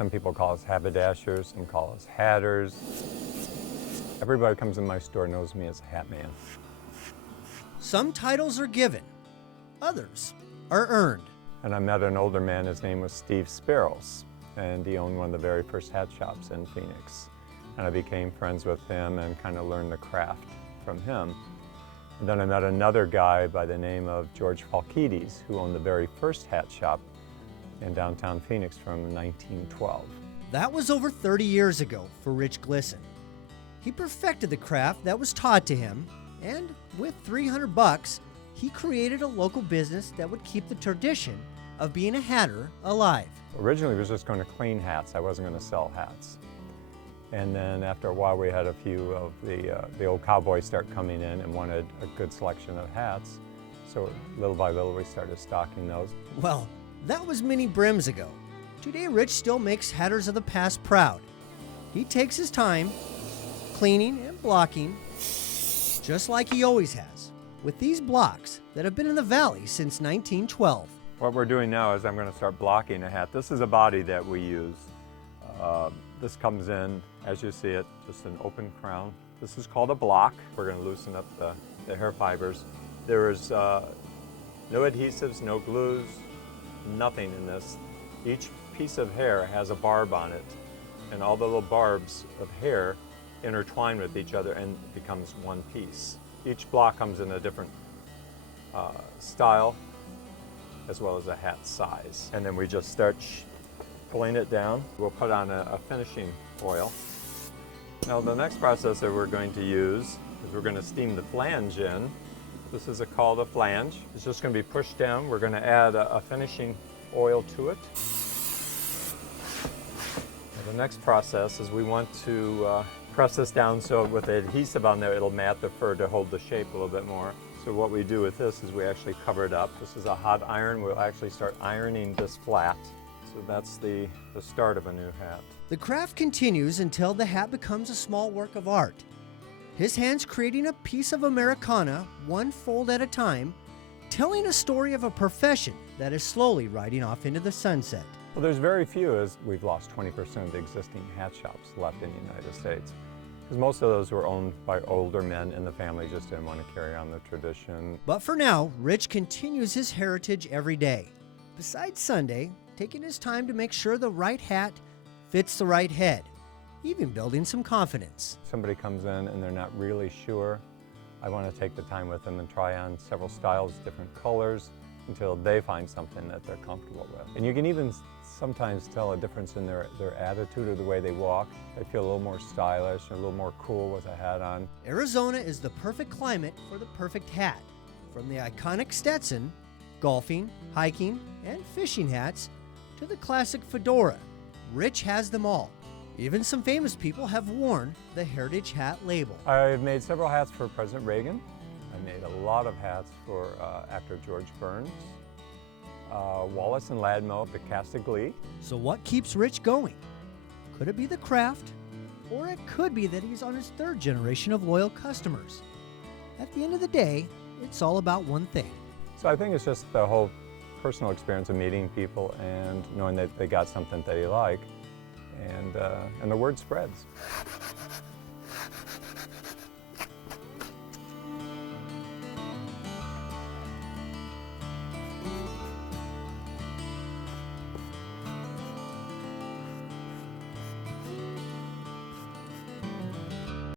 Some people call us haberdashers, some call us hatters. Everybody who comes in my store knows me as a hat man. Some titles are given, others are earned. And I met an older man, his name was Steve Sparrows, and he owned one of the very first hat shops in Phoenix. And I became friends with him and kind of learned the craft from him. And then I met another guy by the name of George Falkides, who owned the very first hat shop in downtown Phoenix from 1912. That was over 30 years ago for Rich Glisson. He perfected the craft that was taught to him, and with $300, he created a local business that would keep the tradition of being a hatter alive. Originally, we was just going to clean hats. I wasn't going to sell hats. And then after a while, we had a few of the old cowboys start coming in and wanted a good selection of hats. So little by little, we started stocking those. Well, that was many brims ago. Today, Rich still makes hatters of the past proud. He takes his time, cleaning and blocking, just like he always has, with these blocks that have been in the valley since 1912. What we're doing now is I'm going to start blocking a hat. This is a body that we use. This comes in, as you see it, just an open crown. This is called a block. We're going to loosen up the hair fibers. There is no adhesives, no glues, nothing in this. Each piece of hair has a barb on it, and all the little barbs of hair intertwine with each other and becomes one piece. Each block comes in a different style, as well as a hat size. And then we just start pulling it down. We'll put on a finishing oil. Now the next process that we're going to use is we're going to steam the flange in. This is called a flange. It's just going to be pushed down. We're going to add a finishing oil to it. And the next process is we want to press this down so with the adhesive on there it'll mat the fur to hold the shape a little bit more. So what we do with this is we actually cover it up. This is a hot iron. We'll actually start ironing this flat. So that's the start of a new hat. The craft continues until the hat becomes a small work of art. His hands creating a piece of Americana, one fold at a time, telling a story of a profession that is slowly riding off into the sunset. Well, there's very few, as we've lost 20% of the existing hat shops left in the United States. Because most of those were owned by older men and the family just didn't want to carry on the tradition. But for now, Rich continues his heritage every day. Besides Sunday, taking his time to make sure the right hat fits the right head, even building some confidence. Somebody comes in and they're not really sure. I want to take the time with them and try on several styles, different colors, until they find something that they're comfortable with. And you can even sometimes tell a difference in their attitude or the way they walk. They feel a little more stylish, a little more cool with a hat on. Arizona is the perfect climate for the perfect hat. From the iconic Stetson, golfing, hiking, and fishing hats, to the classic fedora, Rich has them all. Even some famous people have worn the Heritage Hat label. I've made several hats for President Reagan. I made a lot of hats for actor George Burns, Wallace and Ladmo, the cast of Glee. So what keeps Rich going? Could it be the craft? Or it could be that he's on his third generation of loyal customers. At the end of the day, it's all about one thing. So I think it's just the whole personal experience of meeting people and knowing that they got something that they like, and the word spreads.